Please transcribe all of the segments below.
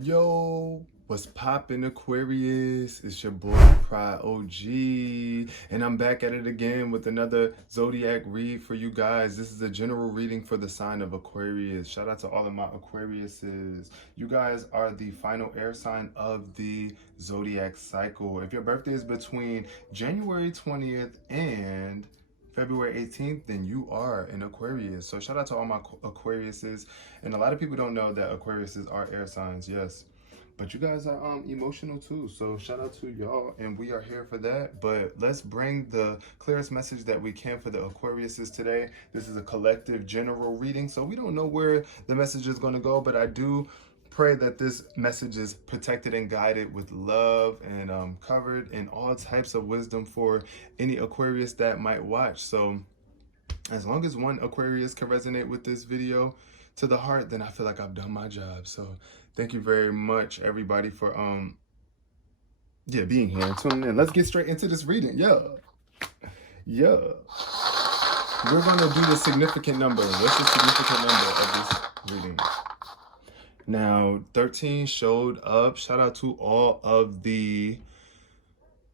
Yo, what's poppin', Aquarius? It's your boy Pride OG, and I'm back at it again with another zodiac read for you guys. This is a general reading for the sign of Aquarius. Shout out to all of my Aquariuses. You guys are the final air sign of the zodiac cycle. If your birthday is between January 20th and February 18th, then you are an Aquarius. So shout out to all my Aquariuses. And a lot of people don't know that Aquariuses are air signs, yes. But you guys are emotional too. So shout out to y'all, and we are here for that. But let's bring the clearest message that we can for the Aquariuses today. This is a collective general reading, so we don't know where the message is going to go, but I do pray that this message is protected and guided with love and covered in all types of wisdom for any Aquarius that might watch. So as long as one Aquarius can resonate with this video to the heart, then I feel like I've done my job. So thank you very much, everybody, for being here and tuning in. Let's get straight into this reading. We're gonna do the significant number. What's the significant number of this reading? Now, 13 showed up. Shout out to all of the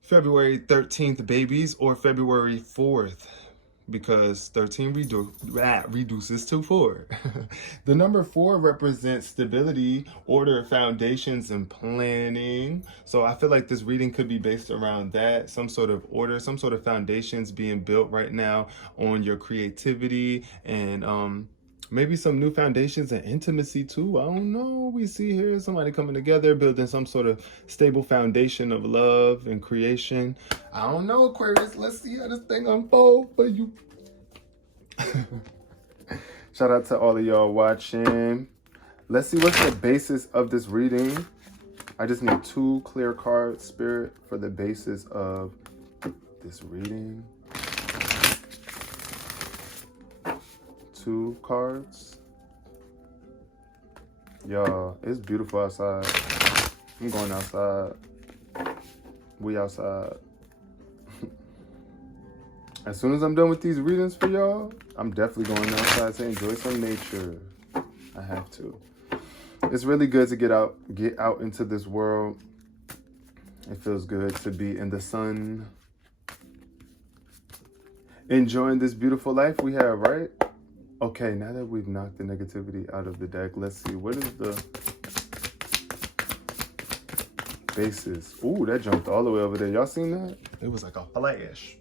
February 13th babies or February 4th, because 13 reduces to 4. The number 4 represents stability, order, foundations, and planning. So I feel like this reading could be based around that, some sort of order, some sort of foundations being built right now on your creativity and maybe some new foundations and intimacy too. I don't know. We see here somebody coming together, building some sort of stable foundation of love and creation. I don't know, Aquarius. Let's see how this thing unfolds for you. Shout out to all of y'all watching. Let's see what's the basis of this reading. I just need 2 clear cards, Spirit, for the basis of this reading. 2 cards. Y'all, it's beautiful outside. I'm going outside. We outside. As soon as I'm done with these readings for y'all, I'm definitely going outside to enjoy some nature. I have to. It's really good to get out into this world. It feels good to be in the sun, enjoying this beautiful life we have, right? Okay, now that we've knocked the negativity out of the deck, let's see. What is the basis? Ooh, that jumped all the way over there. Y'all seen that? It was like a flash.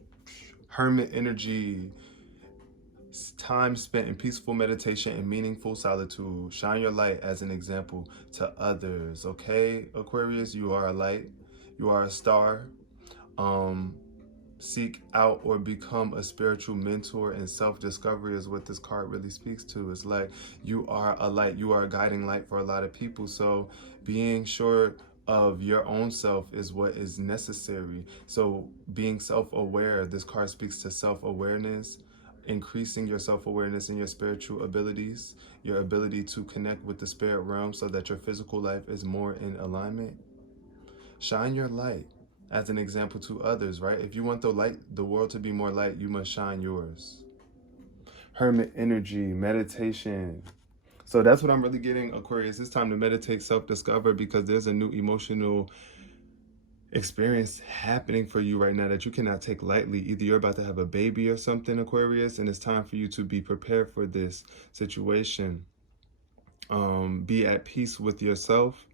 Hermit energy. Time spent in peaceful meditation and meaningful solitude. Shine your light as an example to others. Okay, Aquarius, you are a light. You are a star. Seek out or become a spiritual mentor, and self-discovery is what this card really speaks to. It's like you are a light, you are a guiding light for a lot of people. So being sure of your own self is what is necessary. So being self-aware, this card speaks to self-awareness, increasing your self-awareness and your spiritual abilities, your ability to connect with the spirit realm so that your physical life is more in alignment. Shine your light as an example to others, right? If you want the world to be more light, you must shine yours. Hermit energy, meditation. So that's what I'm really getting, Aquarius. It's time to meditate, self-discover, because there's a new emotional experience happening for you right now that you cannot take lightly. Either you're about to have a baby or something, Aquarius, and it's time for you to be prepared for this situation. Be at peace with yourself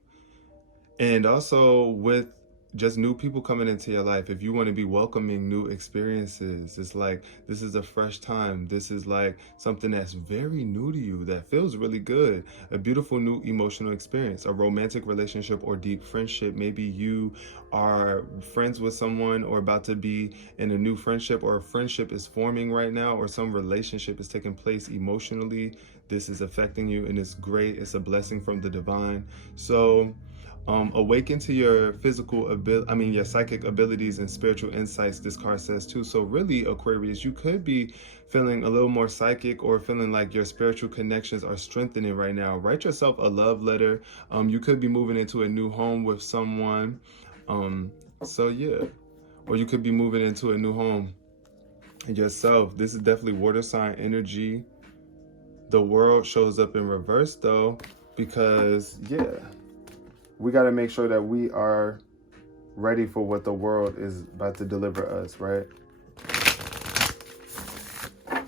and also with just new people coming into your life. If you want to be welcoming new experiences, it's like this is a fresh time. This is like something that's very new to you that feels really good. A beautiful new emotional experience, a romantic relationship or deep friendship. Maybe you are friends with someone or about to be in a new friendship, or a friendship is forming right now, or some relationship is taking place emotionally. This is affecting you, and it's great. It's a blessing from the divine. So awaken to your your psychic abilities and spiritual insights, this card says too. So really, Aquarius, you could be feeling a little more psychic or feeling like your spiritual connections are strengthening right now. Write yourself a love letter. You could be moving into a new home with someone. Or you could be moving into a new home yourself. This is definitely water sign energy. The world shows up in reverse though, because we got to make sure that we are ready for what the world is about to deliver us, right?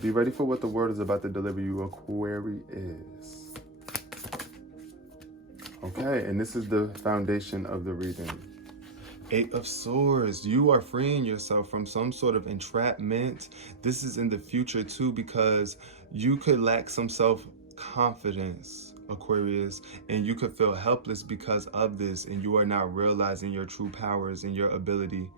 Be ready for what the world is about to deliver you, Aquarius. Okay, and this is the foundation of the reading. 8 of Swords. You are freeing yourself from some sort of entrapment. This is in the future too, because you could lack some self-confidence, Aquarius, and you could feel helpless because of this, and you are not realizing your true powers and your ability.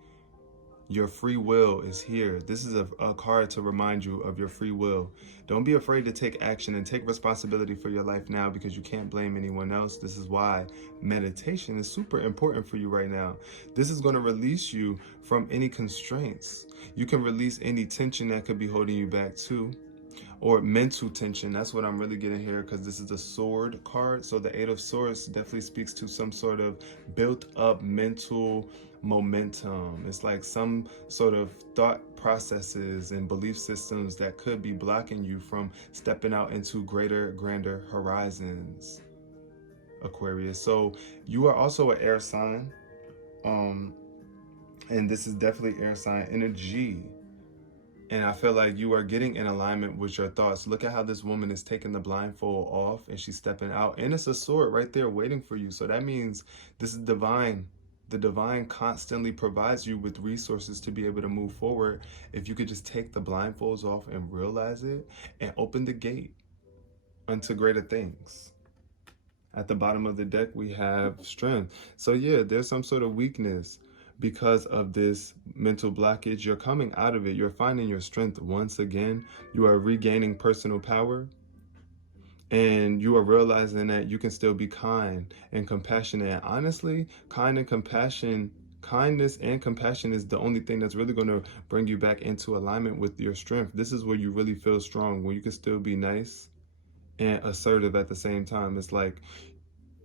Your free will is here. This is a card to remind you of your free will. Don't be afraid to take action and take responsibility for your life now, because you can't blame anyone else. This is why meditation is super important for you right now. This is going to release you from any constraints. You can release any tension that could be holding you back too. Or mental tension. That's what I'm really getting here, because this is a sword card. So the 8 of Swords definitely speaks to some sort of built up mental momentum. It's like some sort of thought processes and belief systems that could be blocking you from stepping out into greater, grander horizons, Aquarius. So you are also an air sign. And this is definitely air sign energy. And I feel like you are getting in alignment with your thoughts. Look at how this woman is taking the blindfold off and she's stepping out. And it's a sword right there waiting for you. So that means this is divine. The divine constantly provides you with resources to be able to move forward. If you could just take the blindfolds off and realize it and open the gate unto greater things. At the bottom of the deck, we have strength. So yeah, there's some sort of weakness. Because of this mental blockage, you're coming out of it. You're finding your strength once again. You are regaining personal power. And you are realizing that you can still be kind and compassionate. And honestly, kindness and compassion is the only thing that's really going to bring you back into alignment with your strength. This is where you really feel strong, when you can still be nice and assertive at the same time. It's like,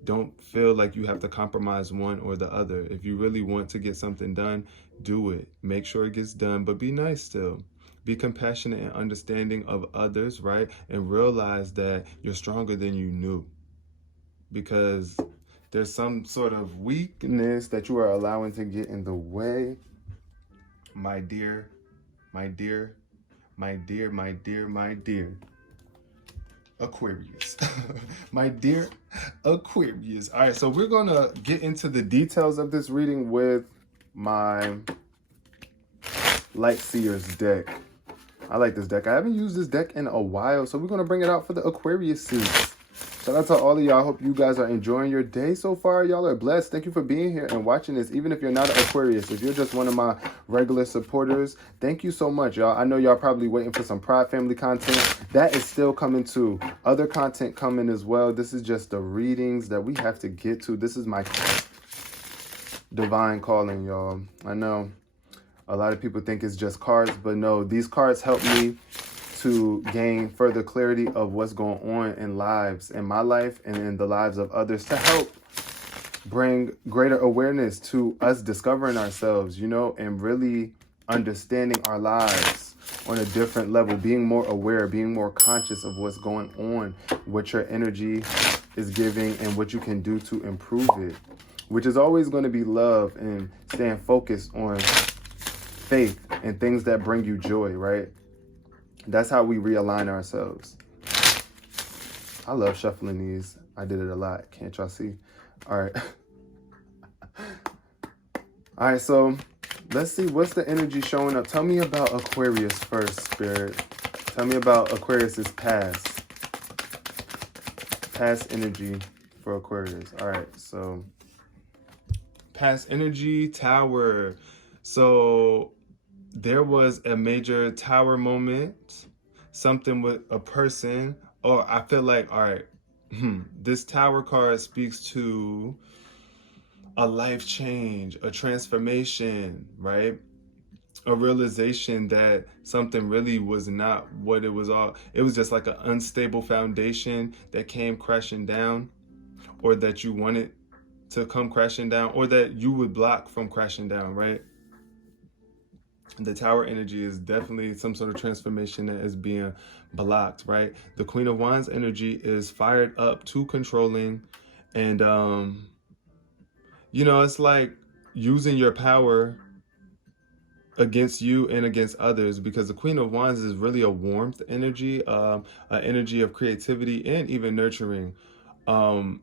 don't feel like you have to compromise one or the other. If you really want to get something done, do it. Make sure it gets done, but be nice still. Be compassionate and understanding of others, right? And realize that you're stronger than you knew. Because there's some sort of weakness that you are allowing to get in the way. My dear, my dear, my dear, my dear, my dear Aquarius. My dear Aquarius. All right, so we're going to get into the details of this reading with my Light Seers deck. I like this deck. I haven't used this deck in a while, so we're going to bring it out for the Aquariuses. Shout out to all of y'all. I hope you guys are enjoying your day so far. Y'all are blessed. Thank you for being here and watching this. Even if you're not an Aquarius, if you're just one of my regular supporters, thank you so much, y'all. I know y'all probably waiting for some Pride Family content. That is still coming too. Other content coming as well. This is just the readings that we have to get to. This is my divine calling, y'all. I know a lot of people think it's just cards, but no, these cards help me to gain further clarity of what's going on in lives, in my life and in the lives of others, to help bring greater awareness to us discovering ourselves, you know, and really understanding our lives on a different level, being more aware, being more conscious of what's going on, what your energy is giving and what you can do to improve it, which is always going to be love and staying focused on faith and things that bring you joy, right? That's how we realign ourselves. I love shuffling these. I did it a lot. Can't y'all see? All right. All right, so let's see. What's the energy showing up? Tell me about Aquarius first, Spirit. Tell me about Aquarius's past. Past energy for Aquarius. All right, so past energy, Tower. So there was a major Tower moment, something with a person, or I feel like, all right, this Tower card speaks to a life change, a transformation, right? A realization that something really was not what it was all. It was just like an unstable foundation that came crashing down, or that you wanted to come crashing down, or that you would block from crashing down, right? The Tower energy is definitely some sort of transformation that is being blocked, right? The Queen of Wands energy is fired up, too controlling, and you know, it's like using your power against you and against others, because the Queen of Wands is really a warmth energy, an energy of creativity and even nurturing. Um,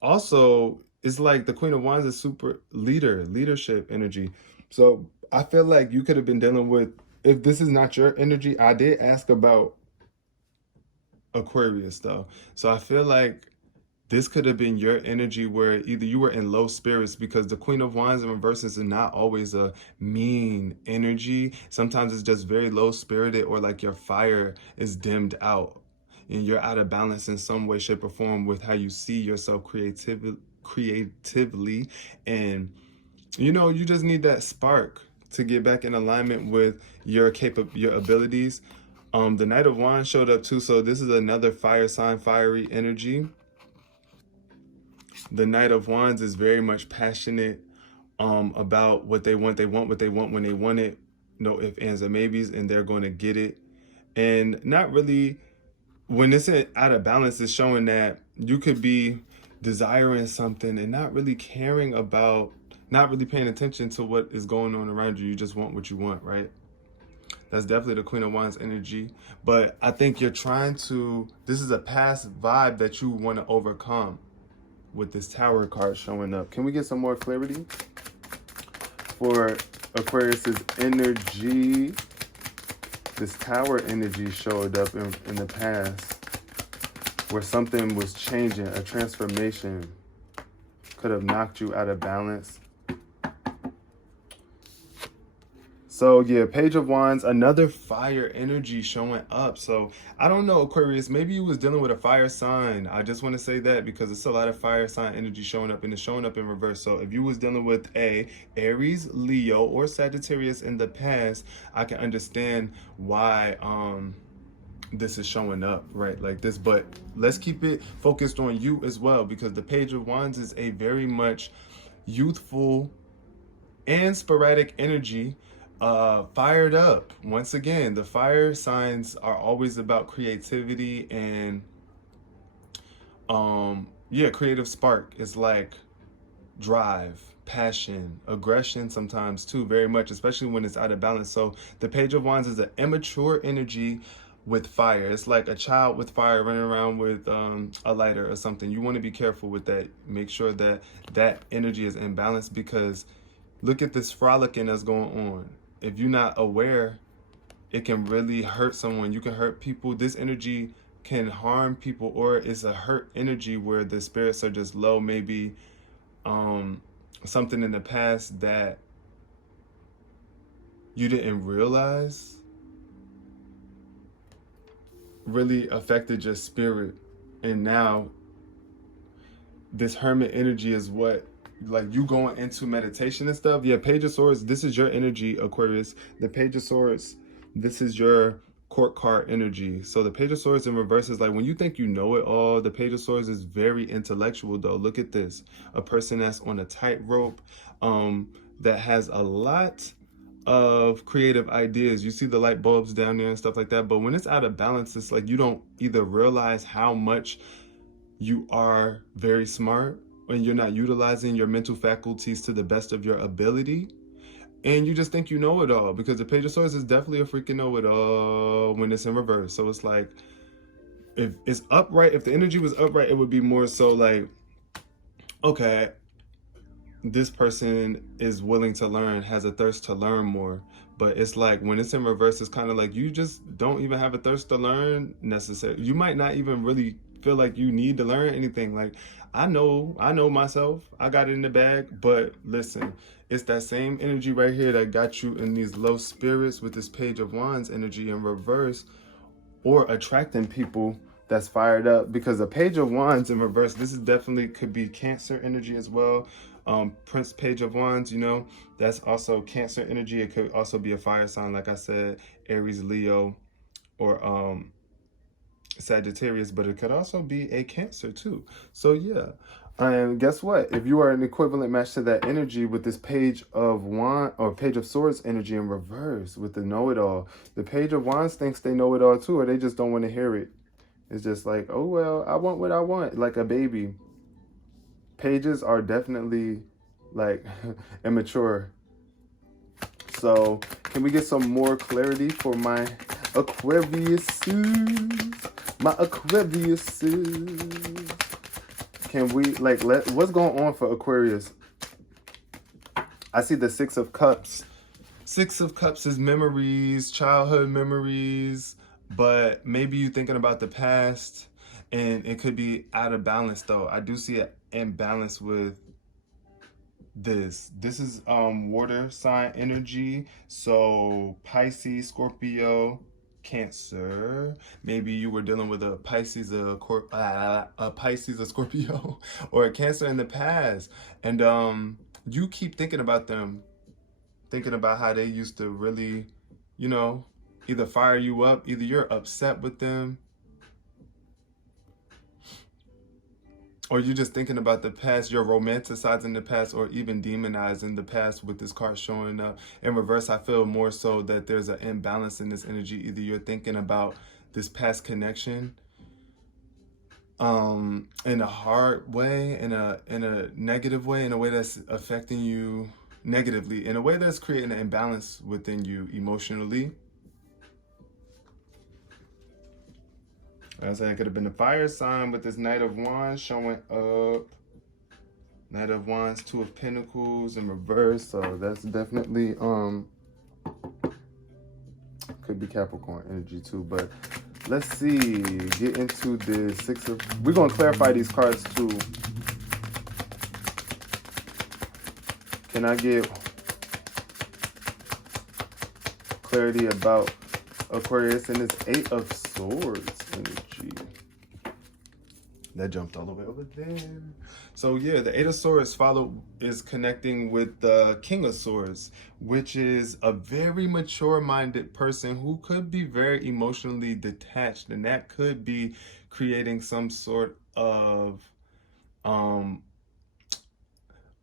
Also, it's like the Queen of Wands is super leadership energy. So I feel like you could have been dealing with, if this is not your energy, I did ask about Aquarius though. So I feel like this could have been your energy where either you were in low spirits, because the Queen of Wands in reverse is not always a mean energy. Sometimes it's just very low spirited, or like your fire is dimmed out and you're out of balance in some way, shape, or form with how you see yourself creatively. And you know, you just need that spark to get back in alignment with your abilities. The Knight of Wands showed up too, so this is another fire sign, fiery energy. The Knight of Wands is very much passionate about what they want. They want what they want when they want it. No ifs, ands, or maybes, and they're going to get it. And not really, when it's out of balance, it's showing that you could be desiring something and not really caring about, not really paying attention to what is going on around you. You just want what you want, right? That's definitely the Queen of Wands energy. But I think you're trying to, this is a past vibe that you want to overcome with this Tower card showing up. Can we get some more clarity for Aquarius's energy? This Tower energy showed up in the past where something was changing, a transformation could have knocked you out of balance. So yeah, Page of Wands, another fire energy showing up. So I don't know, Aquarius, maybe you was dealing with a fire sign. I just want to say that because it's a lot of fire sign energy showing up, and it's showing up in reverse. So if you was dealing with Aries, Leo, or Sagittarius in the past, I can understand why this is showing up right like this. But let's keep it focused on you as well, because the Page of Wands is a very much youthful and sporadic energy, fired up. Once again, the fire signs are always about creativity and yeah, creative spark is like drive, passion, aggression sometimes too, very much, especially when it's out of balance. So the Page of Wands is an immature energy with fire. It's like a child with fire running around with a lighter or something. You want to be careful with that. Make sure that that energy is in balance, because look at this frolicking that's going on. If you're not aware, it can really hurt someone. You can hurt people. This energy can harm people, or it's a hurt energy where the spirits are just low. Maybe something in the past that you didn't realize really affected your spirit. And now this hermit energy is what, like, you going into meditation and stuff. Yeah, Page of Swords, this is your energy, Aquarius. The Page of Swords, this is your court card energy. So the Page of Swords in reverse is like when you think you know it all. The Page of Swords is very intellectual though. Look at this. A person that's on a tightrope, that has a lot of creative ideas. You see the light bulbs down there and stuff like that. But when it's out of balance, it's like you don't either realize how much you are very smart, and you're not utilizing your mental faculties to the best of your ability, and you just think you know it all, because the Page of Swords is definitely a freaking know-it-all when it's in reverse. So it's like, if it's upright, if the energy was upright, it would be more so like, okay, this person is willing to learn, has a thirst to learn more. But it's like when it's in reverse, it's kind of like you just don't even have a thirst to learn necessarily. You might not even really feel like you need to learn anything. Like, I know myself, I got it in the bag. But listen, it's that same energy right here that got you in these low spirits with this Page of Wands energy in reverse, or attracting people that's fired up. Because the Page of Wands in reverse, this is definitely could be Cancer energy as well. Prince Page of Wands, you know, that's also Cancer energy. It could also be a fire sign, like I said, Aries, Leo, or Sagittarius, but it could also be a Cancer too. So yeah. And guess what? If you are an equivalent match to that energy with this Page of Wands or Page of Swords energy in reverse with the know-it-all, the Page of Wands thinks they know it all too, or they just don't want to hear it. It's just like, oh well, I want what I want, like a baby. pages are definitely like immature. So can we get some more clarity for my Aquariuses? My Aquariuses. Can we what's going on for Aquarius? I see the Six of Cups. Six of Cups is memories, childhood memories, but maybe you're thinking about the past and it could be out of balance though. I do see an imbalance with this. This is water sign energy. So Pisces, Scorpio, Cancer. Maybe you were dealing with a Pisces, a Pisces, a Scorpio, or a Cancer in the past, and you keep thinking about them, thinking about how they used to really, you know, either fire you up, either you're upset with them, or you're just thinking about the past, you're romanticizing the past or even demonizing the past with this card showing up. In reverse, I feel more so that there's an imbalance in this energy. Either you're thinking about this past connection in a hard way, in a negative way, in a way that's affecting you negatively, in a way that's creating an imbalance within you emotionally. I was saying it could have been a fire sign with this Knight of Wands showing up. Knight of Wands, Two of Pentacles in reverse. So that's definitely could be Capricorn energy too. But let's see. Get into the Six of. We're gonna clarify these cards too. Can I get clarity about Aquarius and this Eight of Swords energy? That jumped all the way over there. So yeah, the Eight of Swords is connecting with the King of Swords, which is a very mature-minded person who could be very emotionally detached, and that could be creating some sort of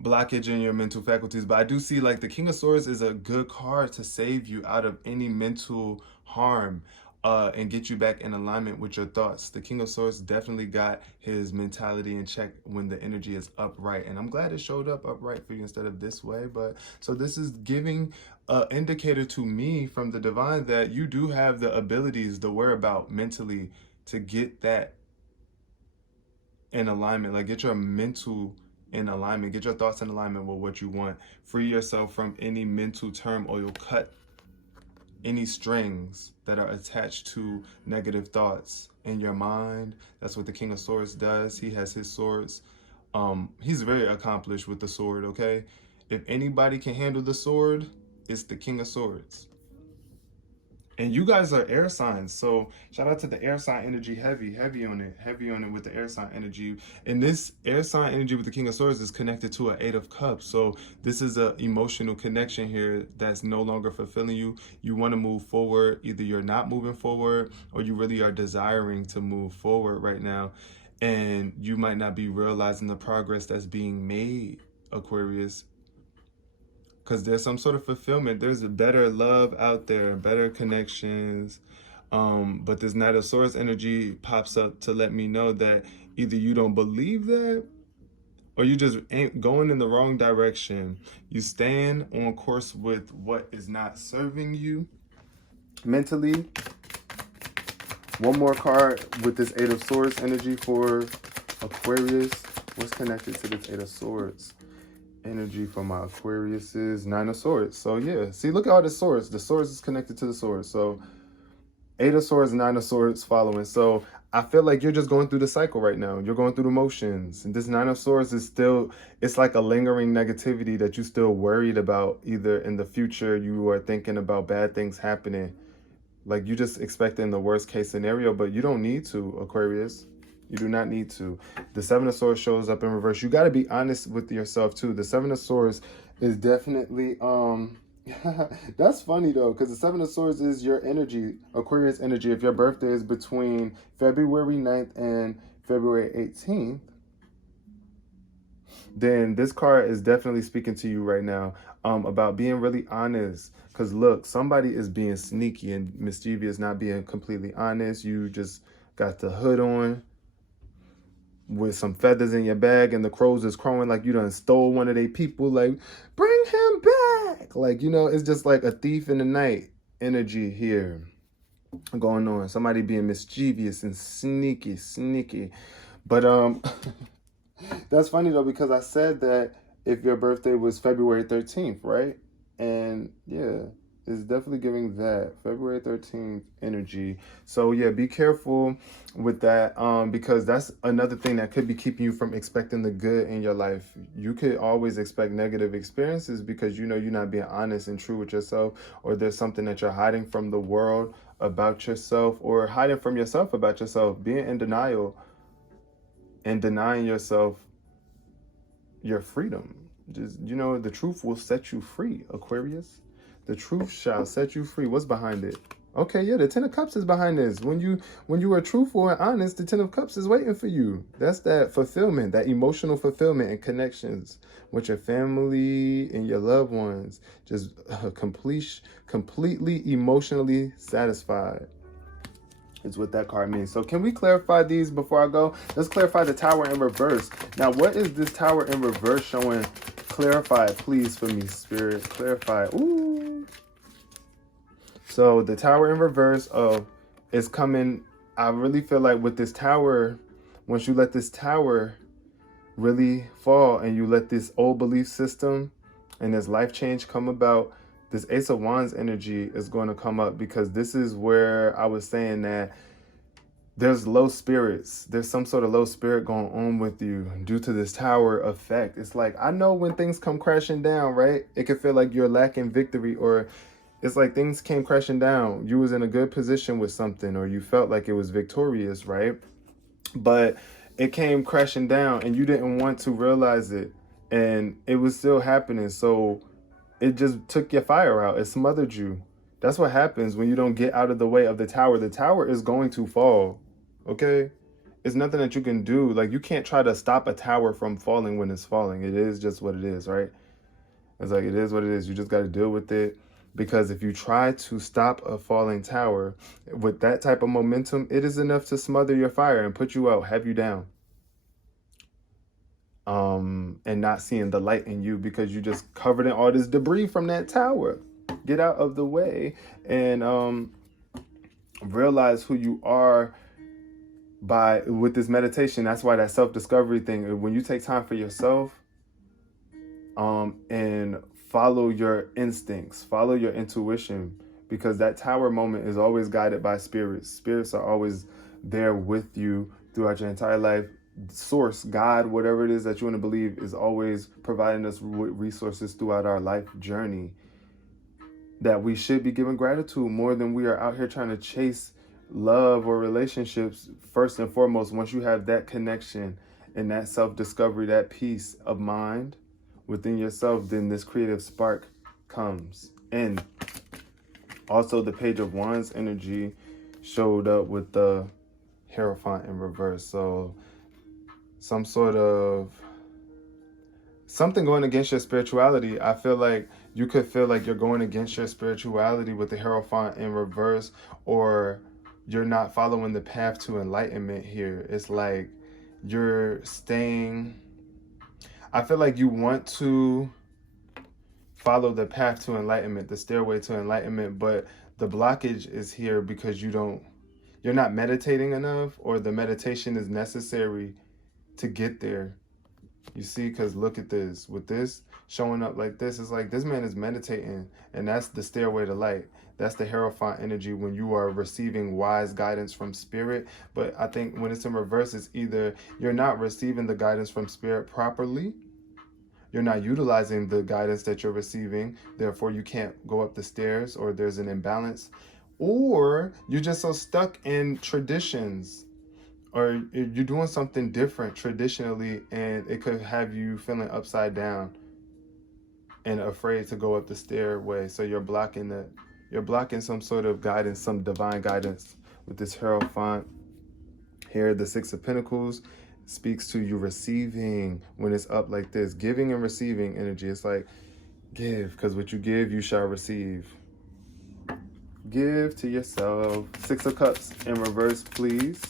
blockage in your mental faculties. But I do see like the King of Swords is a good card to save you out of any mental harm and get you back in alignment with your thoughts. The King of Swords definitely got his mentality in check when the energy is upright, and I'm glad it showed up upright for you instead of this way. But so this is giving an indicator to me from the divine that you do have the abilities, the whereabout mentally to get that in alignment, like get your mental in alignment, get your thoughts in alignment with what you want. Free yourself from any mental turmoil, cut any strings that are attached to negative thoughts in your mind. That's what the King of Swords does. He has his swords. He's very accomplished with the sword, okay? If anybody can handle the sword, it's the King of Swords. And you guys are air signs, so shout out to the air sign energy, heavy on it with the air sign energy. And this air sign energy with the King of Swords is connected to an Eight of Cups. So this is an emotional connection here that's no longer fulfilling you. You want to move forward. Either you're not moving forward or you really are desiring to move forward right now. And you might not be realizing the progress that's being made, Aquarius, because there's some sort of fulfillment. There's a better love out there, better connections. But this Knight of Swords energy pops up to let me know that either you don't believe that or you just ain't going in the wrong direction. You stand on course with what is not serving you mentally. One more card with this Eight of Swords energy for Aquarius. What's connected to this Eight of Swords energy for my Aquariuses? Nine of Swords. So yeah, see, look at all the swords. The swords is connected to the swords. So Eight of Swords, Nine of Swords following. So I feel like you're just going through the cycle right now. You're going through the motions. And this Nine of Swords is still, it's like a lingering negativity that you're still worried about. Either in the future, you are thinking about bad things happening. Like you just expecting the worst case scenario, but you don't need to, Aquarius. You do not need to. The Seven of Swords shows up in reverse. You got to be honest with yourself too. The Seven of Swords is definitely, that's funny though, because the Seven of Swords is your energy, Aquarius energy. If your birthday is between February 9th and February 18th, then this card is definitely speaking to you right now about being really honest. Because look, somebody is being sneaky and mischievous, not being completely honest. You just got the hood on. with some feathers in your bag, and the crows is crowing like you done stole one of their people, like, bring him back. Like, you know, it's just like a thief in the night energy here going on. Somebody being mischievous and sneaky. But that's funny though, because I said that if your birthday was February 13th, right? And yeah, it's definitely giving that February 13th energy. So yeah, be careful with that, because that's another thing that could be keeping you from expecting the good in your life. You could always expect negative experiences because you know you're not being honest and true with yourself, or there's something that you're hiding from the world about yourself, or hiding from yourself about yourself, being in denial and denying yourself your freedom. Just, you know, the truth will set you free, Aquarius. The truth shall set you free. What's behind it? Okay, yeah, the Ten of Cups is behind this. When you are truthful and honest, the Ten of Cups is waiting for you. That's that fulfillment, that emotional fulfillment and connections with your family and your loved ones. Just completely emotionally satisfied is what that card means. So can we clarify these before I go? Let's clarify the Tower in reverse. Now, what is this Tower in reverse showing? Clarify it, please, for me, Spirit. Clarify. Ooh. So the Tower in reverse is coming. I really feel like with this Tower, once you let this Tower really fall and you let this old belief system and this life change come about, this Ace of Wands energy is going to come up, because this is where I was saying that there's low spirits. There's some sort of low spirit going on with you due to this Tower effect. It's like, I know when things come crashing down, right? It can feel like you're lacking victory, or it's like things came crashing down. You was in a good position with something, or you felt like it was victorious, right? But it came crashing down and you didn't want to realize it, and it was still happening. So it just took your fire out. It smothered you. That's what happens when you don't get out of the way of the Tower. The Tower is going to fall, okay? It's nothing that you can do. Like, you can't try to stop a tower from falling when it's falling. It is just what it is, right? It's like, it is what it is. You just got to deal with it. Because if you try to stop a falling tower with that type of momentum, it is enough to smother your fire and put you out, have you down. And not seeing the light in you because you just covered in all this debris from that tower. Get out of the way and realize who you are with this meditation. That's why that self-discovery thing, when you take time for yourself, and follow your instincts, follow your intuition, because that Tower moment is always guided by spirits. Spirits are always there with you throughout your entire life. Source, God, whatever it is that you want to believe, is always providing us with resources throughout our life journey that we should be giving gratitude more than we are out here trying to chase love or relationships. First and foremost, once you have that connection and that self-discovery, that peace of mind within yourself, then this creative spark comes. And also the Page of Wands energy showed up with the Hierophant in reverse. So some sort of something going against your spirituality. I feel like you could feel like you're going against your spirituality with the Hierophant in reverse, or you're not following the path to enlightenment here. It's like you're staying, I feel like you want to follow the path to enlightenment, the stairway to enlightenment, but the blockage is here because you're not meditating enough, or the meditation is necessary to get there. You see, because look at this. With this showing up like this, it's like this man is meditating, and that's the stairway to light. That's the Hierophant energy when you are receiving wise guidance from spirit. But I think when it's in reverse, it's either you're not receiving the guidance from spirit properly, you're not utilizing the guidance that you're receiving, therefore you can't go up the stairs, or there's an imbalance, or you're just so stuck in traditions, or you're doing something different traditionally, and it could have you feeling upside down and afraid to go up the stairway. So you're blocking some sort of guidance, some divine guidance with this Hierophant here. The Six of Pentacles speaks to you receiving when it's up like this, giving and receiving energy. It's like, give, because what you give, you shall receive. Give to yourself. Six of Cups in reverse, please.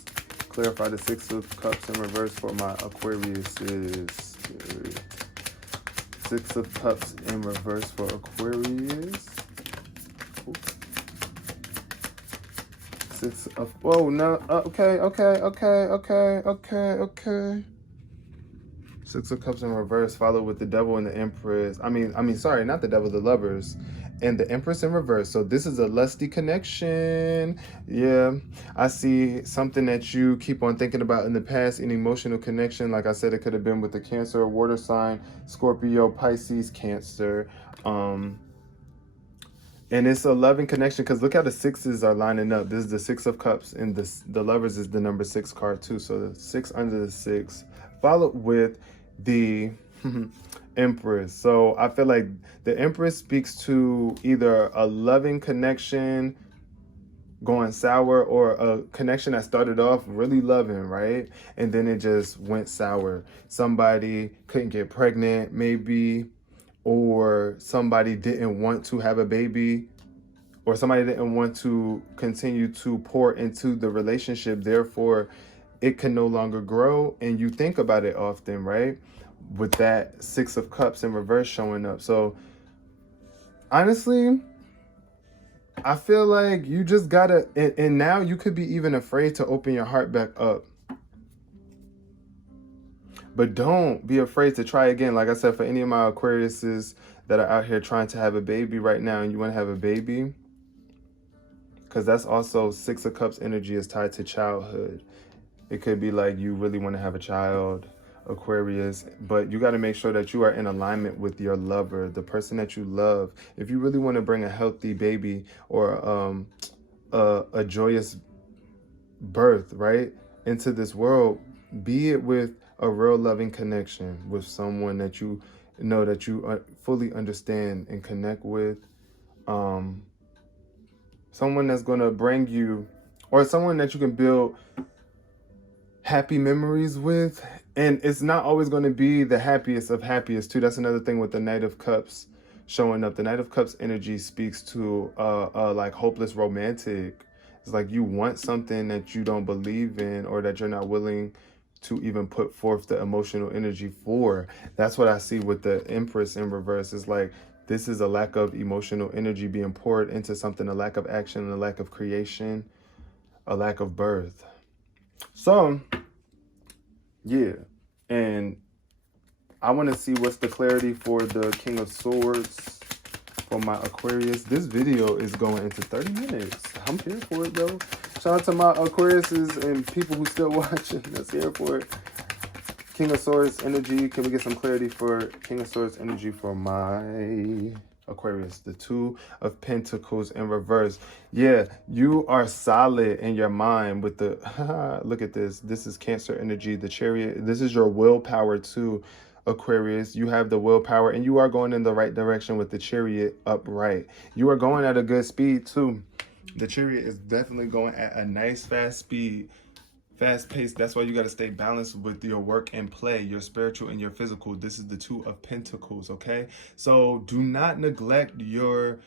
clarify the Six of Cups in reverse for my Aquariuses. Six of Cups in reverse for Aquarius. Oops. Six of, oh no, okay. Six of Cups in reverse, followed with the Devil and the Empress. Sorry, not the Devil, the Lovers. And the Empress in reverse. So this is a lusty connection. Yeah, I see something that you keep on thinking about in the past, an emotional connection. Like I said, it could have been with the Cancer, water sign, Scorpio, Pisces, Cancer. And it's a loving connection because look how the sixes are lining up. This is the Six of Cups, and the Lovers is the number 6 card too. So the 6 under the 6, followed with the Empress. So I feel like the Empress speaks to either a loving connection going sour, or a connection that started off really loving, right? And then it just went sour. Somebody couldn't get pregnant, maybe, or somebody didn't want to have a baby, or somebody didn't want to continue to pour into the relationship. Therefore, it can no longer grow. And you think about it often, right? With that Six of Cups in reverse showing up. So honestly, I feel like you just gotta, and now you could be even afraid to open your heart back up. But don't be afraid to try again. Like I said, for any of my Aquariuses that are out here trying to have a baby right now, and you want to have a baby, because that's also Six of Cups energy is tied to childhood. It could be like you really want to have a child, Aquarius, but you got to make sure that you are in alignment with your lover, the person that you love. If you really want to bring a healthy baby, or a joyous birth, right, into this world, be it with a real loving connection with someone that you know that you fully understand and connect with, someone that's going to bring you, or someone that you can build happy memories with. And it's not always going to be the happiest of happiest too. That's another thing with the Knight of Cups showing up. The Knight of Cups energy speaks to like hopeless romantic. It's like you want something that you don't believe in, or that you're not willing to even put forth the emotional energy for. That's what I see with the Empress in reverse. It's like this is a lack of emotional energy being poured into something, a lack of action, a lack of creation, a lack of birth. So yeah, and I want to see what's the clarity for the King of Swords for my Aquarius. This video is going into 30 minutes. I'm here for it, though. Shout out to my Aquariuses and people who still watching that's here for it. King of Swords energy. Can we get some clarity for King of Swords energy for my Aquarius? The Two of Pentacles in reverse. Yeah, you are solid in your mind with the look at this. This is Cancer energy, the Chariot. This is your willpower too, Aquarius. You have the willpower, and you are going in the right direction with the Chariot upright. You are going at a good speed too. The Chariot is definitely going at a nice fast speed, fast pace. That's why you got to stay balanced with your work and play, your spiritual and your physical. This is the Two of Pentacles, okay? So do not neglect your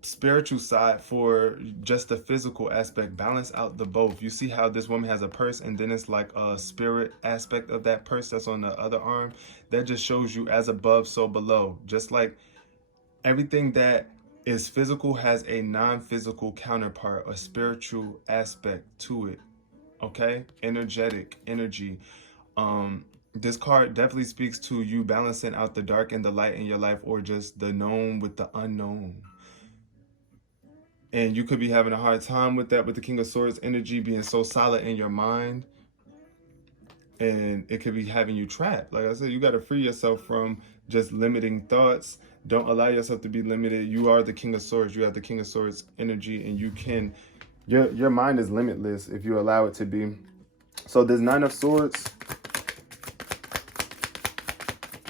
spiritual side for just the physical aspect. Balance out the both. You see how this woman has a purse, and then it's like a spirit aspect of that purse that's on the other arm. That just shows you as above, so below. Just like everything that is physical has a non-physical counterpart, a spiritual aspect to it, okay? Energetic energy. This card definitely speaks to you balancing out the dark and the light in your life, or just the known with the unknown. And you could be having a hard time with that, with the King of Swords energy being so solid in your mind, and it could be having you trapped. Like I said, you got to free yourself from just limiting thoughts. Don't allow yourself to be limited. You are the King of Swords. You have the King of Swords energy, and you can, your mind is limitless if you allow it to be. So this Nine of Swords,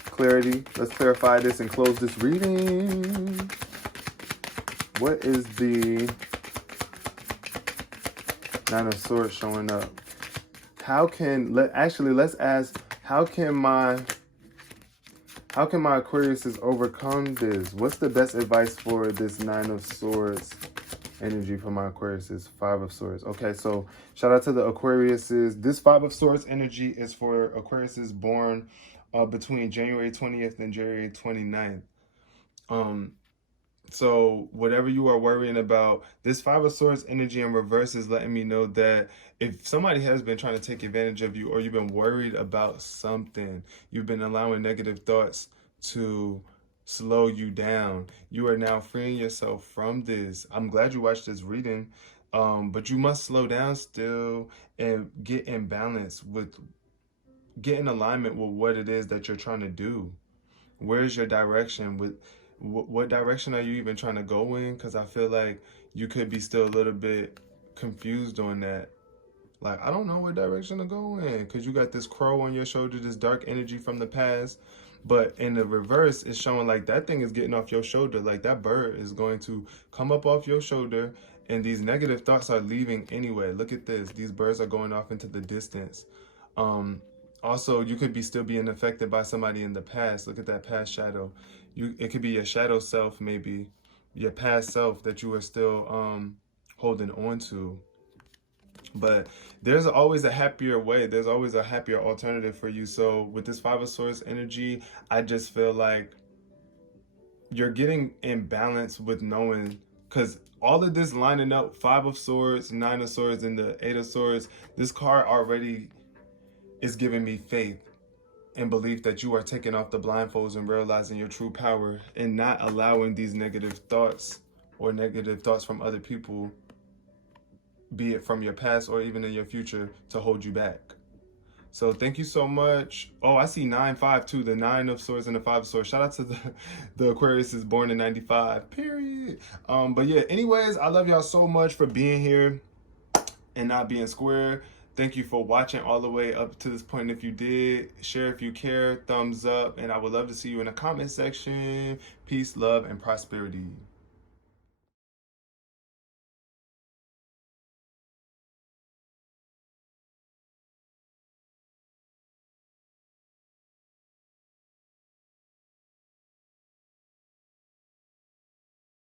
clarity. Let's clarify this and close this reading. What is the Nine of Swords showing up? How can, let's ask, how can my Aquariuses overcome this? What's the best advice for this Nine of Swords energy for my Aquariuses. 5 of Swords. Okay, so shout out to the Aquariuses. This 5 of Swords energy is for Aquariuses born between January 20th and January 29th. So whatever you are worrying about, this 5 of Swords energy in reverse is letting me know that if somebody has been trying to take advantage of you, or you've been worried about something, you've been allowing negative thoughts to slow you down, you are now freeing yourself from this. I'm glad you watched this reading, but you must slow down still and get in balance with, get in alignment with what it is that you're trying to do. Where's your direction? With what direction are you even trying to go in? Because I feel like you could be still a little bit confused on that. Like, I don't know what direction to go in, because you got this crow on your shoulder, this dark energy from the past. But in the reverse, it's showing like that thing is getting off your shoulder. Like that bird is going to come up off your shoulder, and these negative thoughts are leaving anyway. Look at this. These birds are going off into the distance. Also, you could be still being affected by somebody in the past. Look at that past shadow. It could be your shadow self, maybe your past self that you are still holding on to. But there's always a happier way. There's always a happier alternative for you. So with this 5 of Swords energy, I just feel like you're getting in balance with knowing, because all of this lining up, 5 of Swords, 9 of Swords, and the 8 of Swords, this card already is giving me faith and belief that you are taking off the blindfolds and realizing your true power, and not allowing these negative thoughts or negative thoughts from other people, be it from your past or even in your future, to hold you back. So thank you so much. Oh, I see 9-5 too, the 9 of Swords and the 5 of Swords. Shout out to the Aquarius is born in 95, period. But yeah, anyways, I love y'all so much for being here and not being square. Thank you for watching all the way up to this point. If you did, share if you care, thumbs up, and I would love to see you in the comment section. Peace, love, and prosperity.